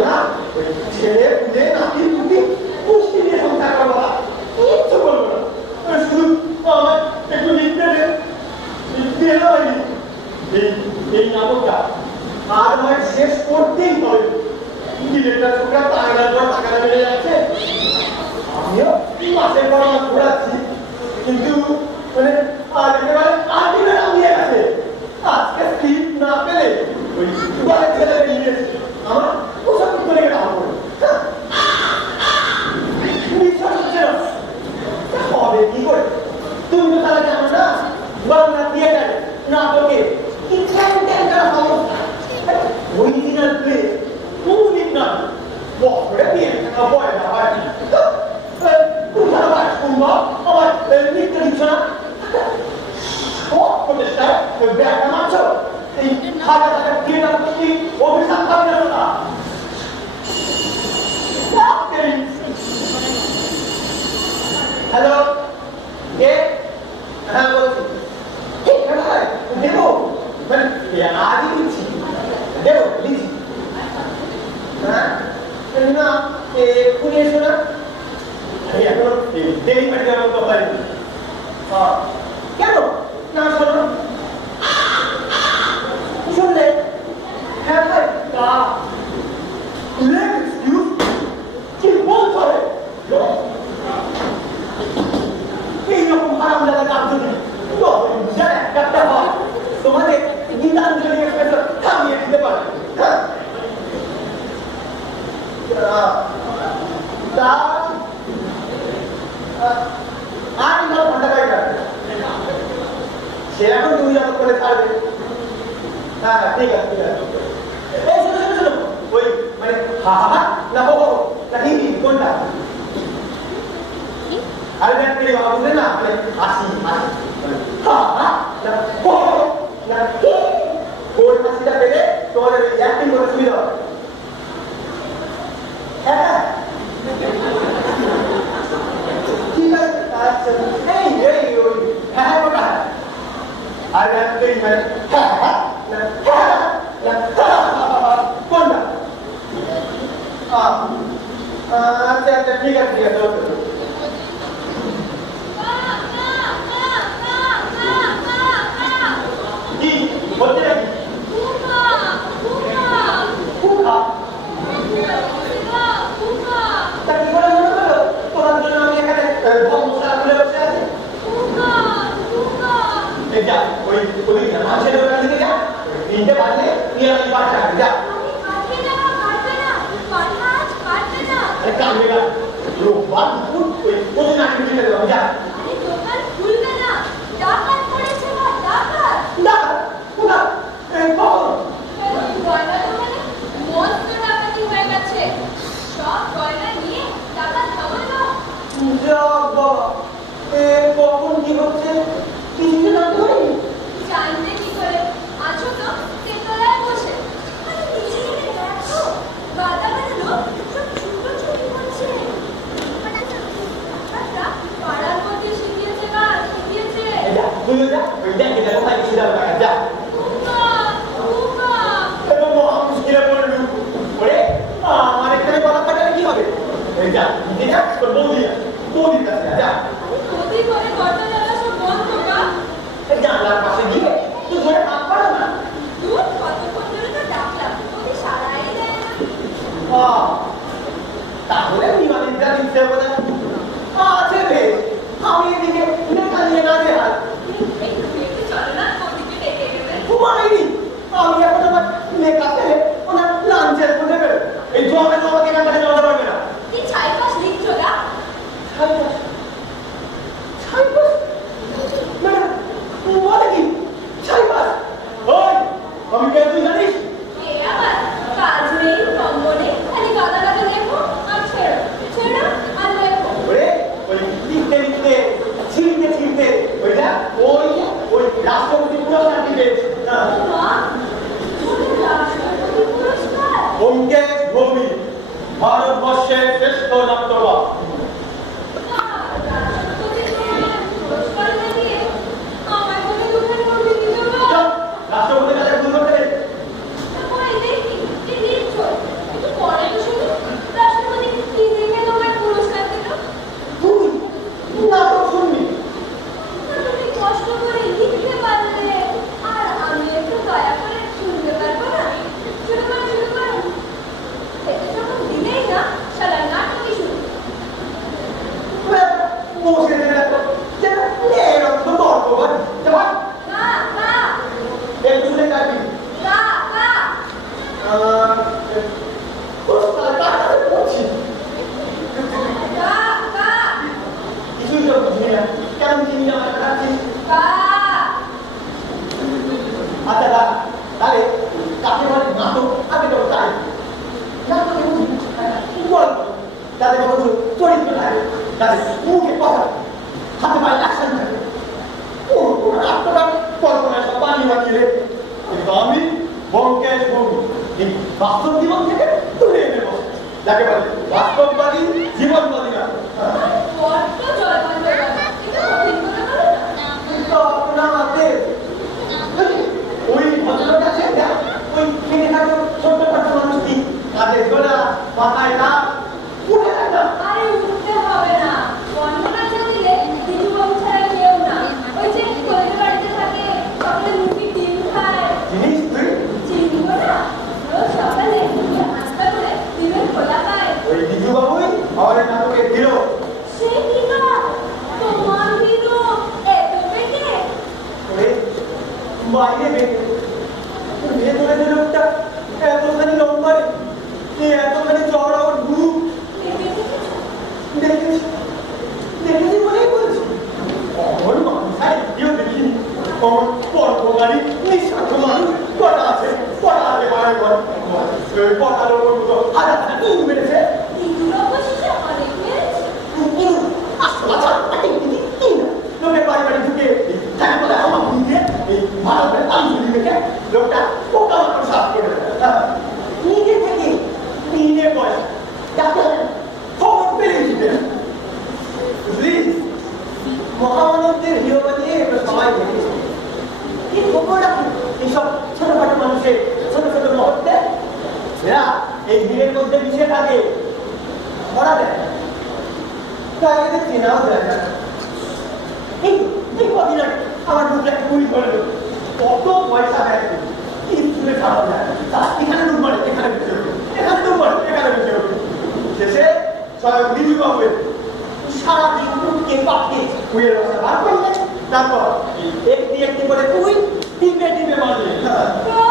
না ছেলে পুজে নাতি পুতি পুষ্টি নিয়ে সংসার করবো না কিচ্ছু করবো না শুধু আমার একটু লিখতে লিখতে হয়নি এই নাটকটা আর আমার শেষ করতেই হবে ডিরেক্টর ছোকরা টাকার পর টাকাটা বেড়ে যাচ্ছে আমিও মাসের পর মাস ঘোরাচ্ছি কিন্তু মানে আর একেবারে আর্টিকেল নামিয়ে গেছে আজকে স্ক্রিপ্ট না পেলে ওই বলে ছেলেকে নিয়ে এসেছে আমার ওসব করে গেলে আমার বিশ্বাস হচ্ছে না হবে কি করে তুমি তো তারা জানো না বাংলা থিয়েটারে নাটকে কি ক্যারেক্টার সমস্যা অরিজিনাল প্লে মৌলিক নাটক বছরে দিয়ে বয় না হয় আমার লিখতে দিচ্ছ না সব প্রচেষ্টায় ব্যাগটা মারছ এই হাজার টাকার থিয়েটার প্রতি অভিশাপ পাবে না হ্যালো কে হ্যাঁ বলছি দেবো মানে আজই দিচ্ছি দেবো লিখছি হ্যাঁ না এক্ষুনি এসো না এখনো ডেলিভারি দেওয়ার মতো হয়নি কেন না শোনো শুনলে হ্যাঁ ভাই কি বলছো এইরকম হারাম জায়গা কাজ একটা হয় তোমাদের গীতাঞ্জলি থামিয়ে দিতে পারে আর ঘন্টা কয়েক সে এখন তুমি যত করে ছাড়বে হ্যাঁ ঠিক আছে ঠিক আছে ওই মানে হা হা না হো না হিন্দি কোনটা আর ব্যাপারে বাবা বুঝলেন না মানে হাসি হাসি হা হা না হো না কোন হাসিটা পেলে তোমাদের অ্যাক্টিং করে সুবিধা হবে হ্যাঁ ঠিক আছে আচ্ছা এই এই ওই হ্যাঁ ওটা আর ব্যাপারে মানে হ্যাঁ হ্যাঁ না হ্যাঁ না কোনটা আচ্ছা আচ্ছা ঠিক আছে ঠিক আছে কি বলতে নাকি কখন কি হচ্ছে কিছু জানতে পারি জানতে কি করে আছো তো তেতলায় বসে দেখো বাধা বানানো সব ছুটোছুটি করছে পাড়ার মধ্যে শিখিয়েছে বা শিখিয়েছে তুই যা ওই দেখে যা কোথায় কিছু যাবে না যা মুশকিলে পড়লু ওরে আমার এখানে কথা কাটালে কি হবে যা নিজে যা তোর বৌদির কাছে যা বৌদি করে গর্দা জ্বালা সব বন্ধ কা জানলার পাশে গিয়ে তুই ধরে হাত পারো না তুই কতক্ষণ ধরে তো ডাকলাম বৌদি সারাই দেয় না তাহলে বিমানিটা দিতে হবে না আছে বেশ আমি এদিকে লেখা নিয়ে না যে হাত চলো না বৌদিকে ডেকে দেবে ঘুমাইনি আমি এখন আমার লেখা ফেলে ওনার লাঞ্চের মধ্যে বেরো এই জমে তোমাকে এখান থেকে জমাতে পারবে না কি ছাইপাস লিখছো গা ছাইপাস ম্যাডাম বলে কি ছাইপাস ওই আমি কে তুই জানিস কে আবার কাজ নেই কম্ব নেই খালি গাদা গাদা লেখো আর ছেড়ো ছেড়ো আর লেখো ওরে ওই লিখতে লিখতে ছিলতে ছিলতে ওইটা ওই রাষ্ট্রপতি পুরস্কার দিবে মা ছোট রাষ্ট্রপতি পুরস্কার অঙ্কেশ ভৌমি ভারতবর্ষের শ্রেষ্ঠ নাট্যকার রাষ্ট্রপতি কাছে ভুল করতে পরে কাকে বলে নাটক, আগে তো তাই নাটকে গল্প, তাদের কত চরিত্র থাকে, তাদের মুখে কথা, হাতে পায়ে অ্যাকশন থাকে, নাট্যটা কল্পনায় সব বানিয়ে বানিয়ে। কিন্তু আমি বঙ্কেশ বঙ্গ এই বাস্তব জীবন থেকে দূরে এনে বসে, যাকে বলে বাস্তববাদী জীবনবাদী না। ওই ভদ্রটা ছেড়ে ওই খেয়ে থাকো ছোট্ট ছোট্ট মানুষটি কাজে ঝোলা মাথায় না উঠে যায় না। আরে উঠতে হবে না, বন্ধনা দিলে কিছু বাবু ছাড়া কেউ না। ওই যে কোলের বাড়িতে থাকে, সকালে মুরগি ডিম খায়, জিনিস তুই চিনব না? রোজ সকালে নাস্তা করে ডিমের খোলা খায়। ওই বিজু বাবুই আমাদের নাটকের হিরো। সে কি না তোমার হিরো এত বেটে? বাইরে বেঁকে ভেতরে যে লোকটা এতখানি লম্বা, এতখানি চওড়া ওর মুখ দেখেছি বলেই বলছি। অমন মানুষের কেউ দেখিনি, অমন পরপকারী নিঃস্বার্থ মানুষ কটা আছে মায়ের ঘর। ওই কটা লোকের মতো হাজার হাজার টিম মেরেছে। লোকের বাড়ি বাড়ি ঢুকে আমার ভূমিকে এই ভালো করে তালি ঝুলি দেখে লোকটা পোকা মাকড় সাফ করে নিজে থেকে নিয়ে পয়সা যাতে খবর পেলেই দিতে। বুঝলি, মহামানবদের হিরো বানিয়ে সবাই দেখেছে। এই খবর রাখুন এইসব ছোটখাটো মানুষের ছোট ছোট মুহূর্তে এরা এই ভিড়ের মধ্যে মিশে থাকে, ধরা দেয়, তাই এদের চেনাও যায় না। এই কদিন আগে আমার দুটাকে পুলিশ বলল কত পয়সা দেয় কি তুলে খাওয়া যায়, এখানে ডুব মারে এখানে বেঁচে হবে, এখানে ডুব মারে এখানে বেঁচে হবে। শেষে সবাই বিজু বাবু সারাদিন টুককে পাঠিয়ে কুয়ের বাসা বার করলে, তারপর একটি একটি করে তুই টিপে টিপে মারলে। ছোট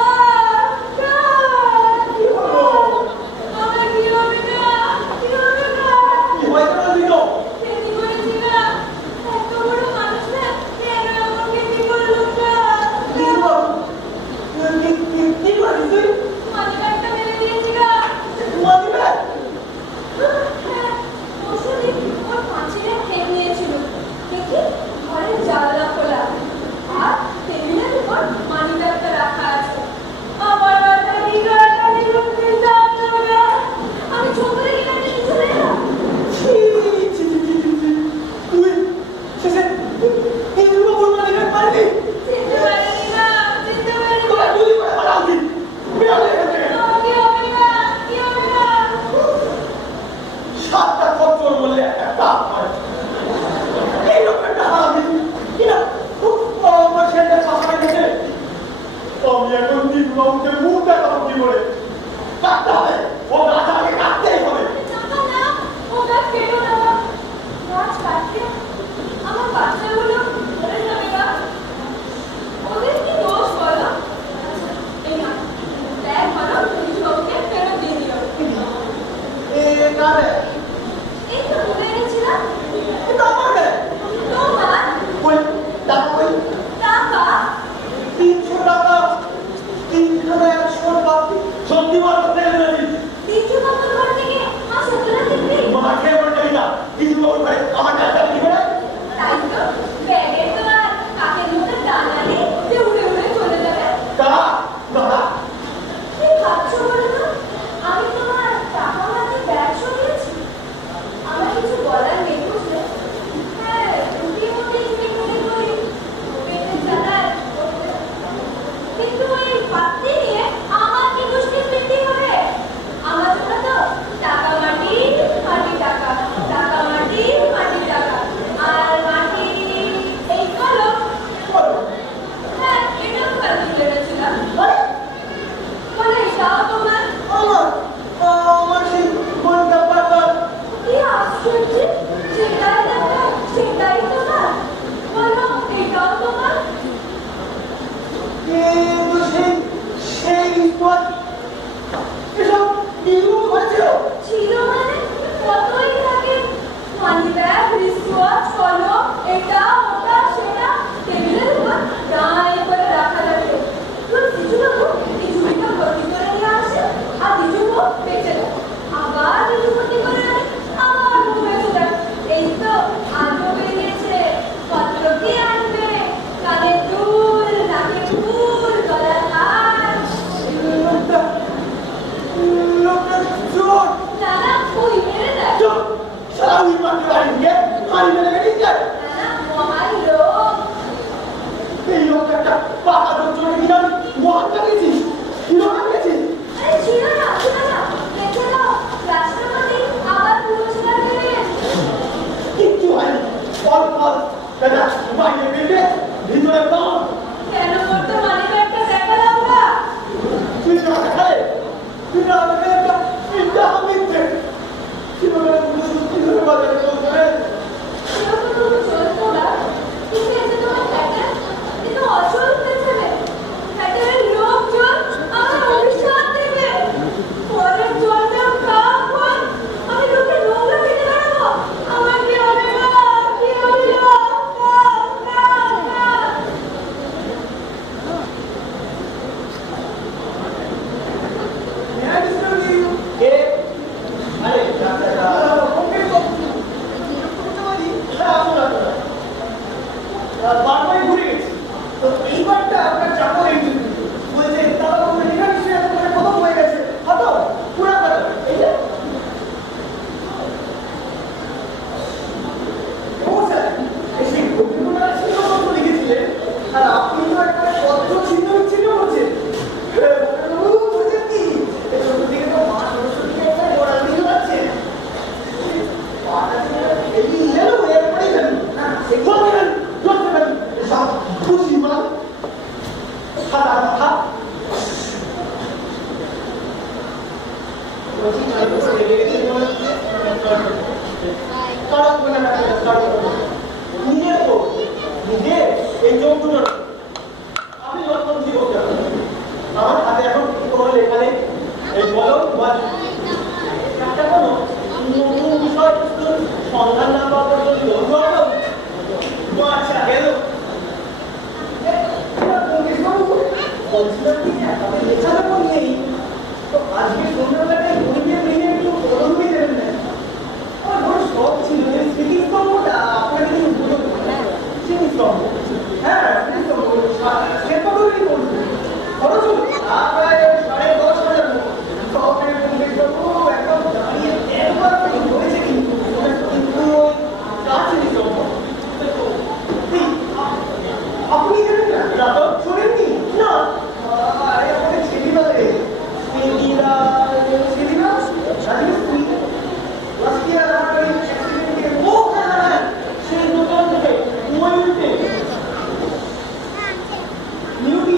চোর দাদা ওই মেরে দেয় চোর সারা উই মারতে পারি কে মারি মেরে গেছিস কে দাদা মহান লোক এই লোকটা একটা পাকা চোর কিনা মহাত্মা গেছিস কিরকম গেছিস আরে ছিল না দেখে নাও রাষ্ট্রপতি আবার পুরস্কার পেলেন কিচ্ছু হয়নি ফল দাদা বাইরে বেরিয়ে ভিতরে পাও কেন করতে মানি ব্যাগটা দেখালাম না তুই না খালে তুই না আমাকে একটা চিন্তা হচ্ছে কিভাবে সত্যি ধরে বাজারে চলছে সেও তো তুমি চলতো না কিন্তু এতে তোমার ফ্যাটার কিন্তু অচল হয়েছে ফ্যাটারের লোকজন আমার অভিশাপ দেবে পরের জলটা কাপ হয় আমি লোকে নোংরা খেতে পারবো আমার কি হবে না কি হবে না বারবারই ঘুরে গেছি তো এইবারটা আপনার চাপো বলছে তারা নিরামিষের কত হয়ে গেছে হতো পুরা কথা এই যে সেই রবীন্দ্রনাথ চিহ্ন লিখেছিলেন আর আপনি তো একটা পত্র চিহ্ন করছেন কি চতুর্দিকে তো মা সরস্বতীকে একটা গোড়াল দিয়ে যাচ্ছে খুশি মানে সাদা কথা নিজে এই যন্ত্রণা আপনি যখন কি করতে হবে আমার হাতে এখন কোনো লেখা নেই এই বলম একটা কোনো নতুন বিষয় সন্ধান না পাওয়া পর্যন্ত আচ্ছা গেল বলছিলাম কি লেখা যখন নেই তো আজকে সন্ধ্যাবেলাটাই বইতে বেরিয়ে একটু কলমই দেবেন না আমার বড় শখ ছিল যে স্মৃতিস্তম্ভটা আপনাকে কিছু বুঝে স্মৃতিস্তম্ভ হ্যাঁ স্মৃতিস্তম্ভ সেটা করেই বলবো খরচ হলো প্রায় 10,500 সবের বন্ধু একদম দাঁড়িয়ে একবার বলেছে কিন্তু আপনি জানেন না নাটক শোনেননি না আরে আমাদের ছেলেরা সেই দোকান থেকে ওই উঠে নিউটি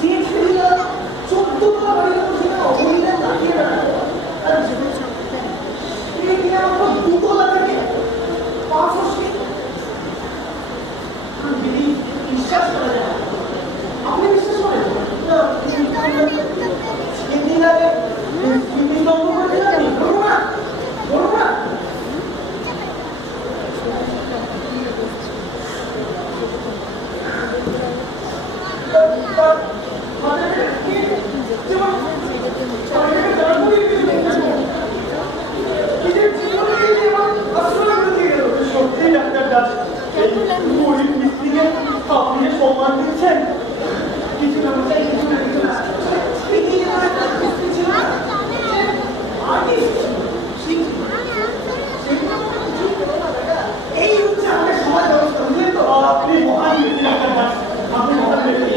যে ছেলেরা 14 তলা বাড়ি করছে না অবনীরা লাগিয়ে না দুতলা থেকে 500 বিশ্বাস করা যায় আপনি বিশ্বাস করেন না সেদিন আগে স্মৃতিস্তম্ভ করে দিলাম বলবো না সত্যি ডাক্তার দাস গরিব মিস্ত্রিকে আপনি সম্মান দিচ্ছেন কিছু না এই হচ্ছে আমাদের সমাজ ব্যবস্থা বুঝলেন তো আপনি মহান ব্যক্তি ডাক্তার দাস আপনি মহান ব্যক্তি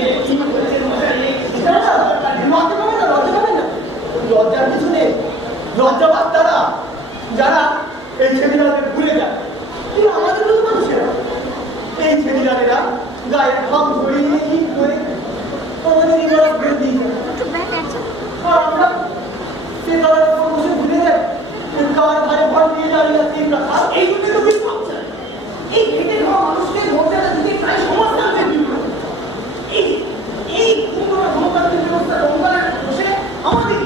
লজ্জার কিছু নেই লজ্জাবাদ তারা যারা এই ছেলেরাদের ভুলে যায় কিন্তু আমাদের লোক মানুষেরা এই ছেলেরাদেরা গায়ের ঘাম ধরিয়ে ঈদ করে আমাদের ইমারত ভরে দিয়ে যায় আর আমরা সে তারা বসে ভুলে যায় কার ধারে ভর দিয়ে দাঁড়িয়ে আছে আর এই জন্য তো কিছু ভাবছে এই খেটে খাওয়া মানুষকে মর্যাদা দিতে প্রায় সমাজতান্ত্রিক বিপ্লব এই গণতান্ত্রিক ব্যবস্থা রঙ্গনের বসে আমাদের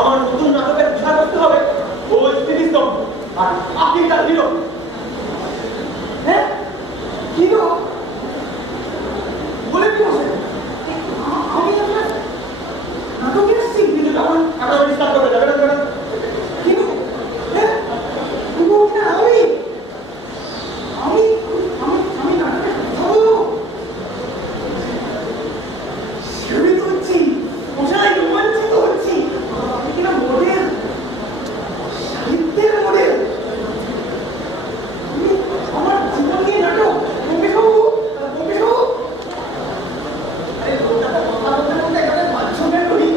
আমার নতুন নাটকের বিষয়বস্তু হবে ওই স্মৃতিস্তম্ভ আর আপনি তার হিরো। হ্যাঁ, হিরো বলে কি বলছেন? আমি আপনার নাটকের সিং দিতে যাবেন, আপনার স্টার্ট করতে যাবেন। হিরো, হ্যাঁ, আমি আমি আমি নাটকের হচ্ছি, মশাই রোমাঞ্চিত হচ্ছি। আমি কিনা মডেল, সাহিত্যের মডেল। আমার জীবন নিয়ে নাটক। রমেশ বাবু, আরে কথা বলতে বলতে একেবারে মাধ্যমের রহিত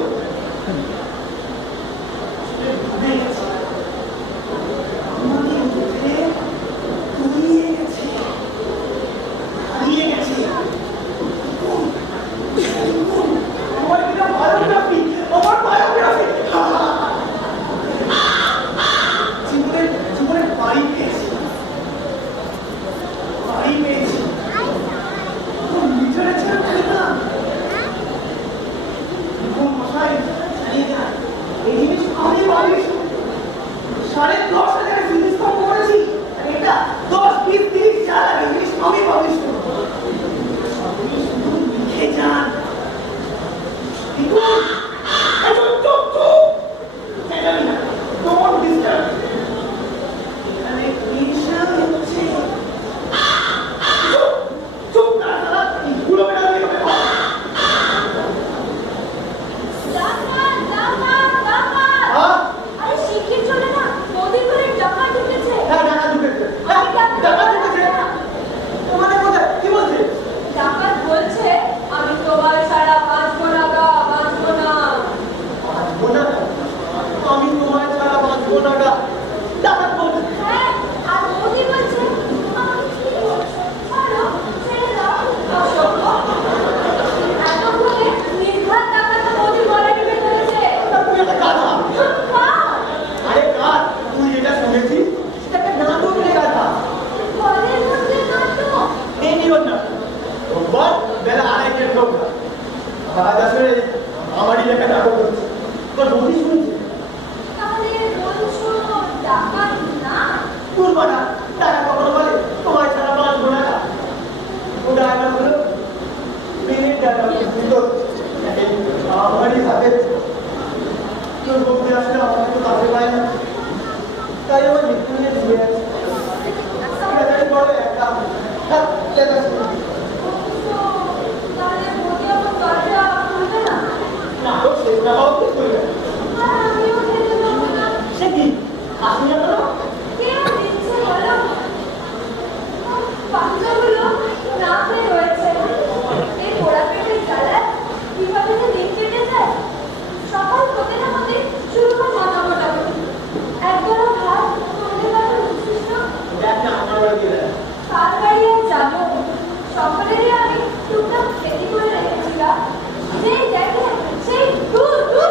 সেই দেখে সেই দূর দূর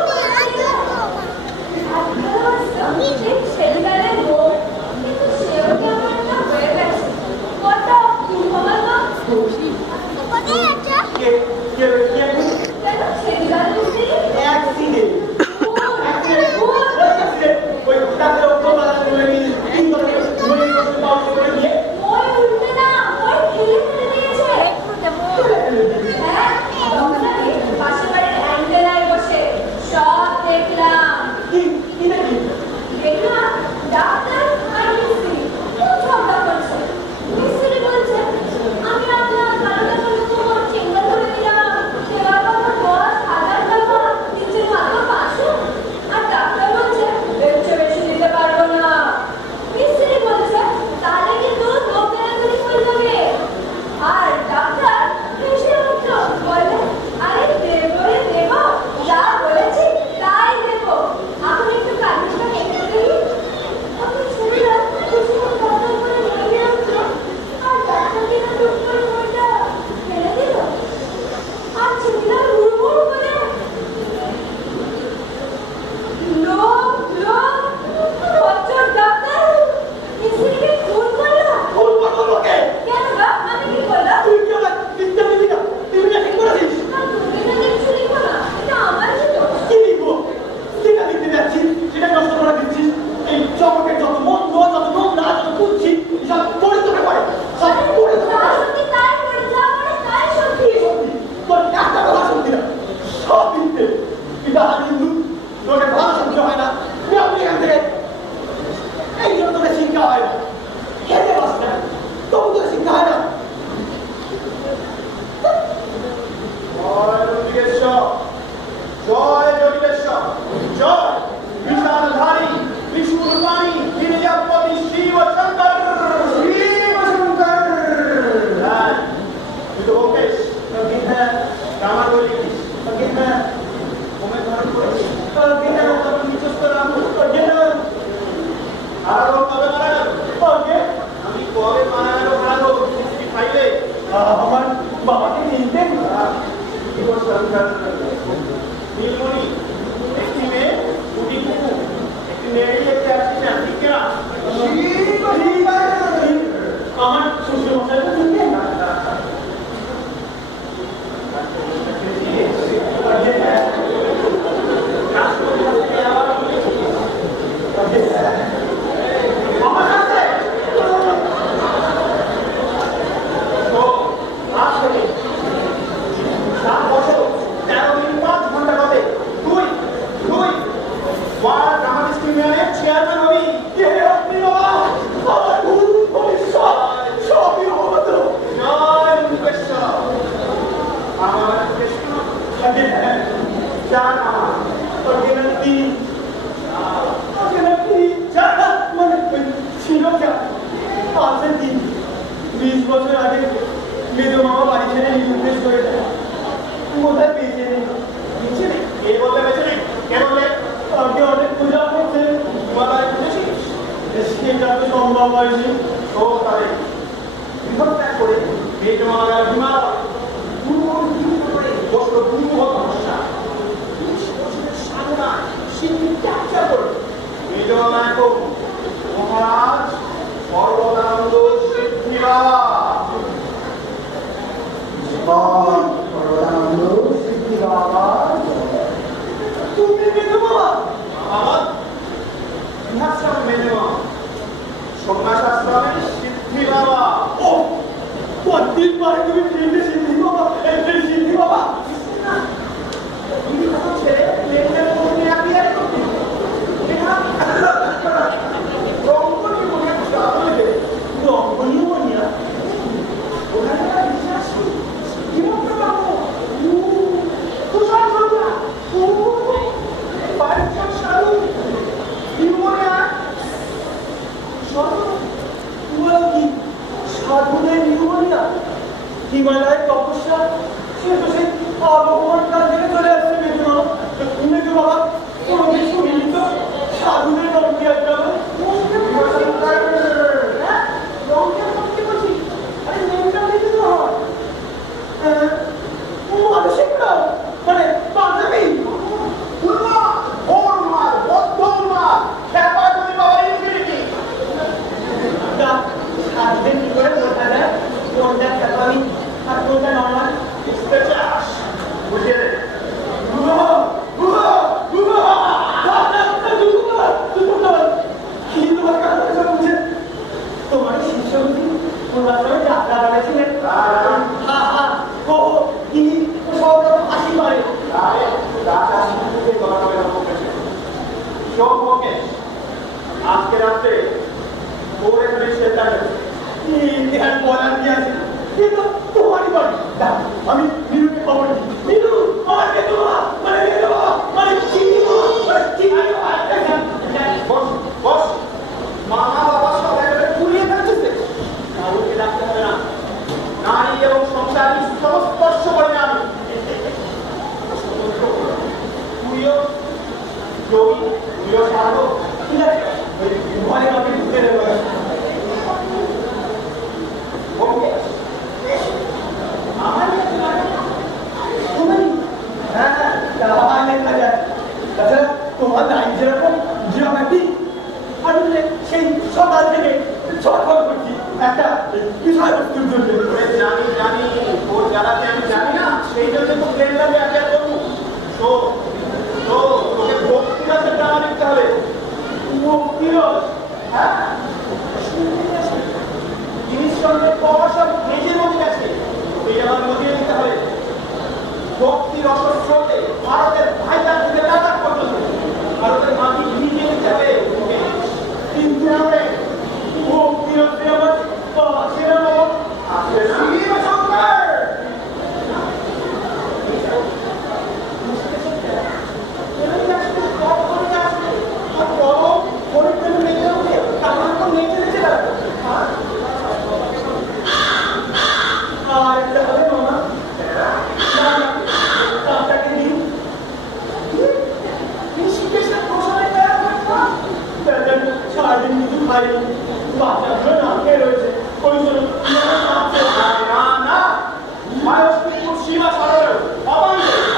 সহ্য হয় না আপনি এখান থেকে এই জন্য তোকে শিক্ষা হয় না খেতে পারছ না তবু তোকে শিক্ষা হয় না জয় জগদীশ্বর জয় বিশালধারী বিষ্ণুরূপাণী বিরজাপতি শিব শঙ্কর তুই তো বলছিস আমার বলিস ওমে ধরন করেছিস আরো কবে মারা আমি কবে মারা ভালো খাইলে আমার বাবাকে চিনতেন নীলমণি একটি মেয়ে দুটি কুকুর একটি মেয়ে একটি অ্যাক্সিডেন্ট ঠিক না আমার শ্বশুর মশাইকে চিনতেন ভক্তির অসস্রোতে ভারতের ভাইজান থেকে টাকা পর্যন্ত ভারতের ভাই বাচ্চাগুলো না খেয়ে রয়েছে ওই জন্য না না মানুষ কিন্তু সীমা ছাড়ার অবান্ধব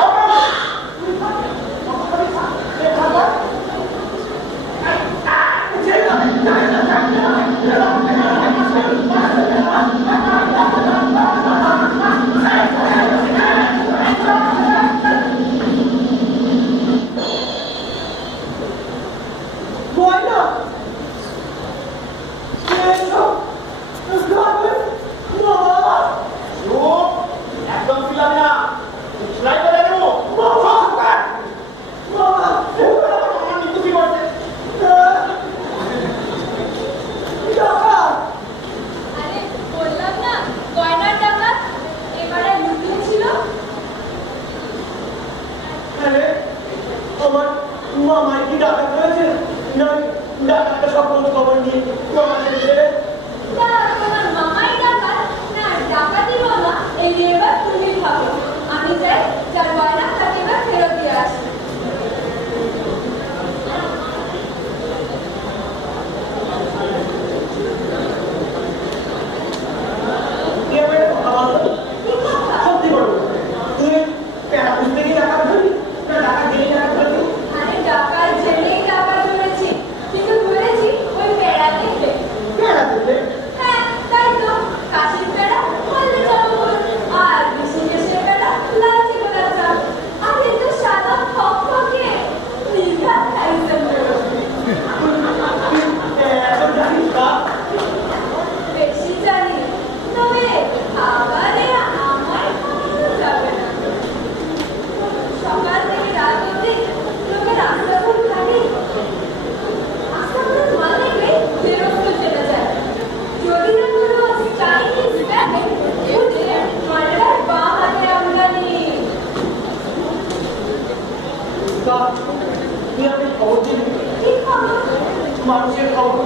মানুষের খবর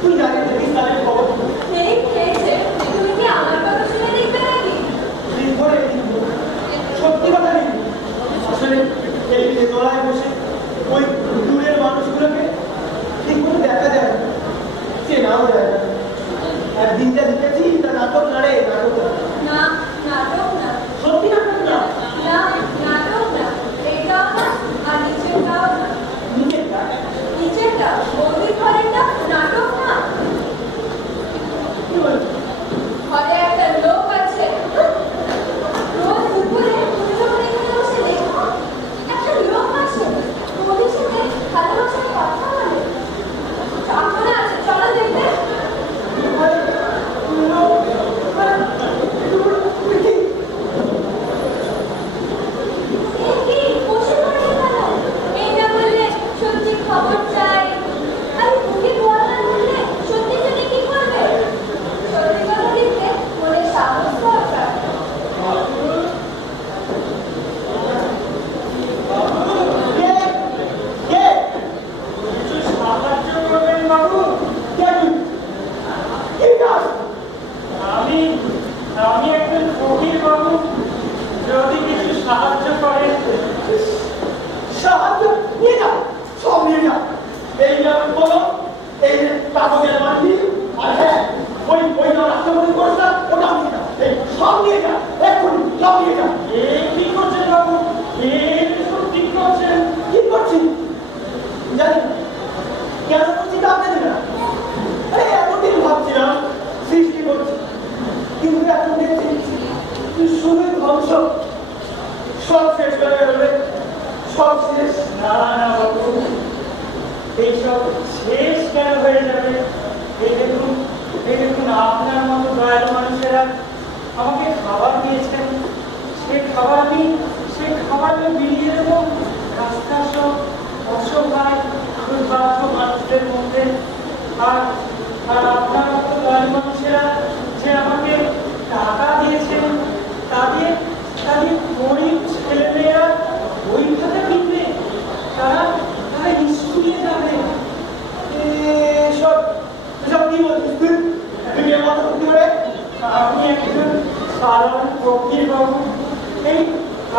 তুই জানিস পাকিস্তানের খবর তুমি কি আমার কথা শুনে দেখবে নাকি সত্যি কথা নেই আসলে এই দোলায় বসে ওই দূরের মানুষগুলোকে ঠিক করে দেখা যায় না চেনাও যায় না আর দিনটা দেখেছি তা নাটক নাড়ে নাটক না নাটক না সত্যি নাটক না না নাটক না এটা আর নিচেরটাও না নিচেরটা বৌদির ঘরেরটা নাটক না ঘরে একটা লোক আছে রোজ দুপুরে তুমি যখন এখানে বসে দেখো একটা লোক আছে বৌদির সাথে ভালোবাসার কথা বলে মনে আছে চলো দেখতে খবর চাই আমি মুখে বলা বললে সত্যি জেনে কি করবে সত্যি কথা দিতে মনে সাহস দরকার সাহায্য করবেন বাবু আমি একজন ফকির বাবু যদি কিছু সাহায্য করেন সাহায্য নিয়ে যাও সব নিয়ে যাও এই বলো এই যে কাগজের মাটি আর হ্যাঁ ওই রাষ্ট্রপতি করছে ওটা নিয়ে যাও এই সব নিয়ে যাও এক্ষুনি সব নিয়ে যাও এই কি করছেন বাবু সব ঠিক করছেন কি করছি জানি কেন করছি তা আপনি দেবেন না আরে এতদিন ভাবছিলাম সৃষ্টি করছি কিন্তু এখন দেখছি শুধু ধ্বংস সব শেষ হয়ে গেল সব শেষ না না বাবু এইসব শেষ কেন হয়ে যাবে এই দেখুন আপনার মতো দয়াল মানুষেরা আমাকে খাবার দিয়েছেন সে খাবার নিয়ে বিলিয়ে দেবো রাস্তার সব অসহায় দুর্ভাগ্য মানুষদের মধ্যে আর আপনার মতো দয়াল মানুষেরা যে আমাকে টাকা দিয়েছেন তাদের গরিব ছেলেমেয়েরা বই খাতা কিনবে তারা স্কুলে যাবে এসব কি বলছিস তুমি আমার করতে পারে আমি একজন সাধারণ ফকির বাবু এই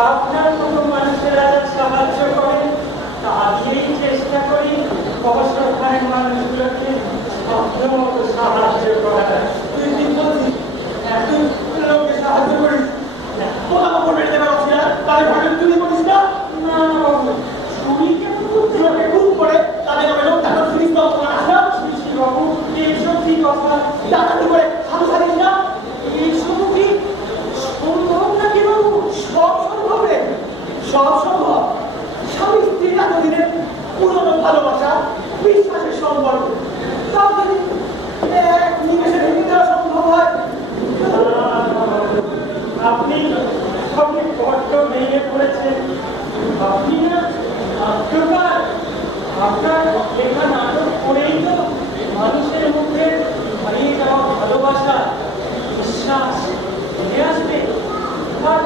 আপনার মতো মানুষেরা সাহায্য করেন তা দিয়েই চেষ্টা করি অবসরখানের মানুষগুলোকে সাহায্য করা তুই কি বলছিস তুই লোককে সাহায্য করিস কোথা কাপড় বেড়ে দেবে অফিসার তাদের ভাবে তুই করিস না না বাবু চুরিকে লোকে খুব করে তাদের নামে লোক টাকা ফিরিস বাবু আসলাম শ্রী বাবু এইসব কি কথা ডাকাতি করে সাধু সারিস না এইসব কি সম্ভব নাকি বাবু সব সম্ভব রে সব সম্ভব স্বামী স্ত্রীর এতদিনের পুরনো ভালোবাসা বিশ্বাসের সম্পর্ক তাও যদি এক নিমেষে ভেঙে দেওয়া সম্ভব হয় আপনি সবই বড্ড ভেঙে পড়েছেন আপনি না নাট্যকার আপনার লেখা নাটক করেই তো মানুষের মধ্যে হারিয়ে যাওয়া ভালোবাসা বিশ্বাস ফিরে আসবে আর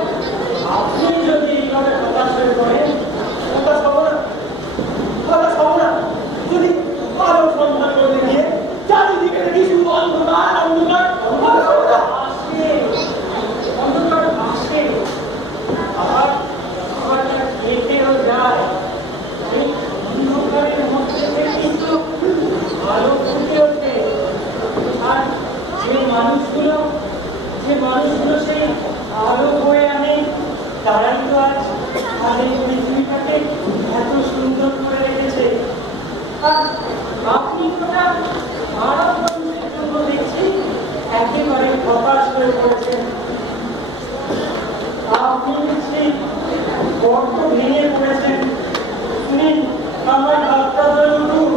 আপনি যদি এইভাবে হতাশ হয়ে পড়েন হতাশ হব না যদি আরো সন্ধান করতে গিয়ে চারিদিকে দেখি শুধু অন্ধকার আসে আবার কেটেও যায় এই অন্ধকারের মধ্যে থেকেই তো আলো ফুটে ওঠে আর যে মানুষগুলো সেই আলো বয়ে আনে তারাই তো আজ এই পৃথিবীটাকে এত সুন্দর করে রেখেছে আর আপনি ওটা খারাপ মানুষের জন্য দেখছি একেবারে হতাশ হয়ে পড়েছেন আপনি দেখছি বড্ড ভেঙে পড়েছেন নিন আমার হাতটা ধরে উঠুন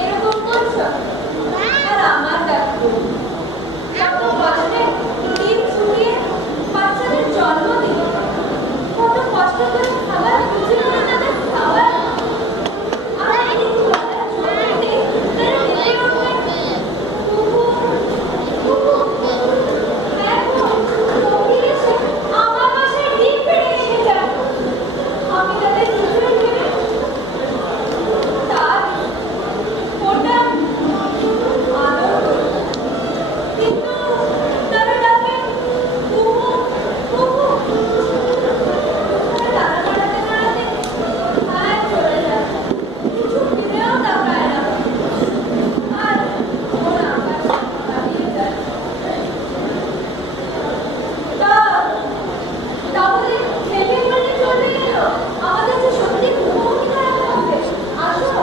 এরকম করছো আর আমার দেখো এত কষ্টে দিন ছুটিয়ে বাচ্চাদের জন্ম দিল কত কষ্ট করে খাবার খুঁজে করে তাদের খাবার আর এই খাবার জন্মতে তারা বেঁচে উঠবে আমার বাসায় ডিম পেড়ে এসে যায় আমি তাদের খুঁজে ভেবে তার ওটা আদর কিন্তু তারা ডাকে কুহু কুহু তারা দাঁড়াতে হায় চলে যায় কিছু ফিরেও তাকায় না আর ওরা আমার দাঁড়িয়ে যায় তাহলে খেপে পড়ে চলে গেল আমাদের যে সত্যি খুব খারাপ হবে আসো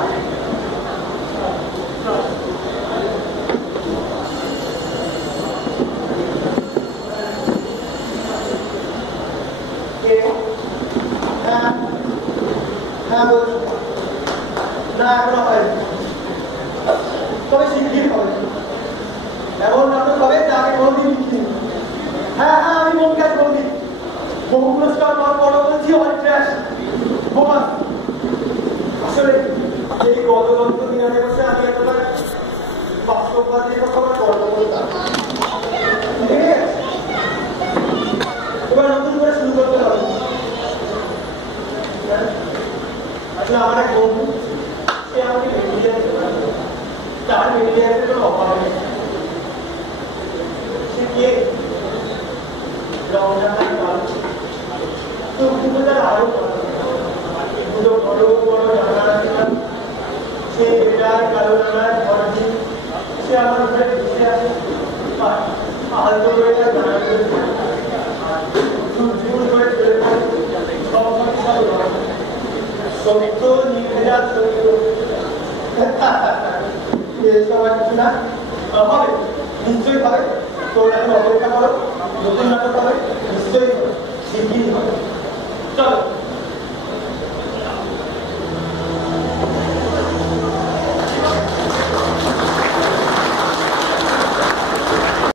হ্যাঁ বলছি না এখনো হয়নি তবে শিগগির হবে এমন নাটক হবে যাকে কোনোদিন লিখিনি হ্যাঁ আমি মন কাজ কোনোদিন বহু পুরস্কার পাওয়ার পরও বলছি অনেক ট্র্যাশ বোমাস আসলে এই গতগত দিনে বসে আমি একটা বাস্তববাদী কথা গল্প বলতাম এবার নতুন করে শুরু করতে হবে আসলে আমার এক বন্ধু সে আমাকে মিডিয়া দিতে পারে তার মিডিয়াতে কোনো অভাব নেই সে কে রমজানের কাল তো তার আরো দুটো বড় বড় জানালা ছিল সে এটার কালো জানালায় ঘর দিয়ে সে আমার উপরে বসে আছে আর আলতো করে তার জানালা জোর করে চলে পড়ে সত্য নির্ভেজাল সত্য এসব আর কিছু না হবে নিশ্চয়ই হবে তোর এখন অপেক্ষা করো নতুন নাটক হবে নিশ্চয়ই হবে শিগগিরই হবে চলো